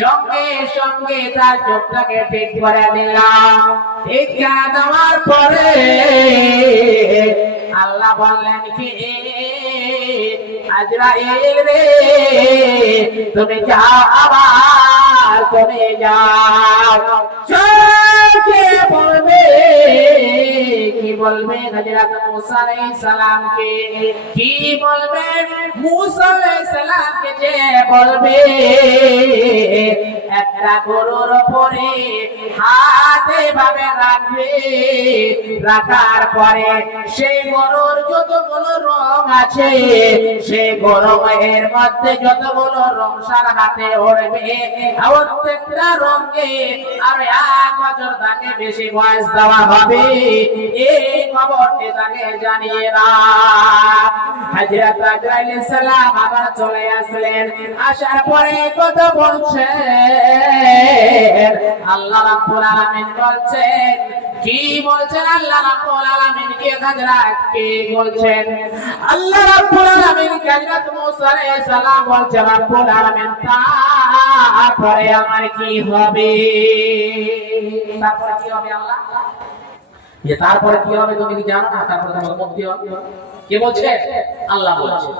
সঙ্গে সঙ্গে তার চোখটাকে ঠিক করে দিলাম। ঠিক দেওয়ার পরে আল্লাহ বললেন, কি আজরাইল রে, তুমি যাও আবার তুমি যাও। সঙ্গে বলবে, কি বলবে হযরত মুসা আলাইহিস সালামকে? কি বলবে মুসা যে বলবে একটা গরুর উপরে হাতে ভাবে রাখবে। রাখার পরে সেই গরুর যতগুলো রং আছে, সেই গরু এর মধ্যে যতগুলো রং সার হাতে ওড়বে প্রত্যেকটা রঙে আর এক বছর তাকে বেশি বয়স দেওয়া হবে। এই খবরটি তাকে জানিয়ে না আজরাইল সালাম আবার চলে আসলেন। আসার পরে কত বলছেন আল্লাহ রাব্বুল আলামিন বলছেন, কি বলছেন আল্লাহ রাব্বুল আলামিন? কে বলছেন? আল্লাহ রাব্বুল আলামিন আলাইহিস সালাম বলছে, রাব্বুল আলামিন, তারপরে আমার কি হবে? তারপরে কি হবে আল্লাহ? যে তারপরে কি হবে তুমি কি জানো না? তারপরে তোমার মুক্তি হবে। কে বলছে? আল্লাহ বলছে।